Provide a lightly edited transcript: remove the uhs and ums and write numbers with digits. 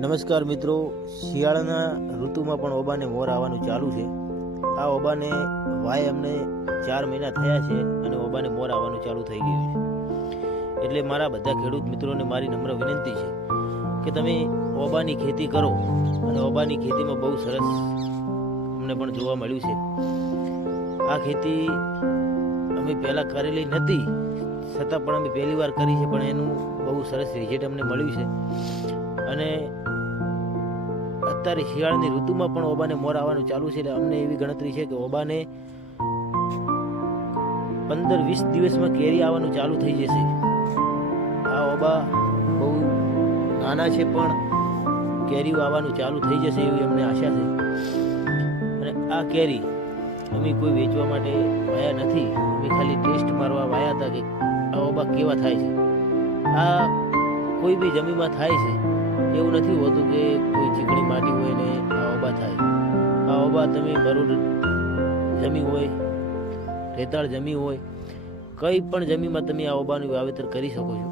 નમસ્કાર મિત્રો, શિયાળાના ઋતુમાં પણ ઓબાને મોર આવવાનું ચાલુ છે. આ ઓબાને વાય અમને 4 મહિના થયા છે અને ઓબાને મોર આવવાનું ચાલુ થઈ ગયું છે. એટલે મારા બધા ખેડૂત મિત્રોને મારી નમ્ર વિનંતી છે કે તમે ઓબાની ખેતી કરો, અને ઓબાની ખેતીમાં બહુ સરસ અમને પણ જોવા મળ્યું છે. આ ખેતી અમે પહેલાં કરેલી નથી, છતાં પણ અમે પહેલી વાર કરી છે, પણ એનું બહુ સરસ રિઝલ્ટ અમને મળ્યું છે. અને અત્યારે શિયાળાની ઋતુમાં પણ ઓબાને મોર આવવાનું ચાલુ છે. એટલે અમને એવી ગણતરી છે કે ઓબાને 15-20 દિવસમાં કેરી આવવાનું ચાલુ થઈ જશે. આ ઓબા બહુ નાના છે, પણ કેરીઓ આવવાનું ચાલુ થઈ જશે એવી અમને આશા છે. અને આ કેરી અમે કોઈ વેચવા માટે વાયા નથી, અમે ખાલી ટેસ્ટ મારવા વાયા હતા કે આ ઓબા કેવા થાય છે. આ કોઈ બી જમીનમાં થાય છે, એવું નથી હોતું કે કોઈ ચીકણી માટી હોય ને આ ઓબા થાય. આ ઓબા તમે મરુડ જમી હોય, રેતાળ જમી હોય, કઈ પણ જમીનમાં તમે આ ઓબાનું વાવેતર કરી શકો છો.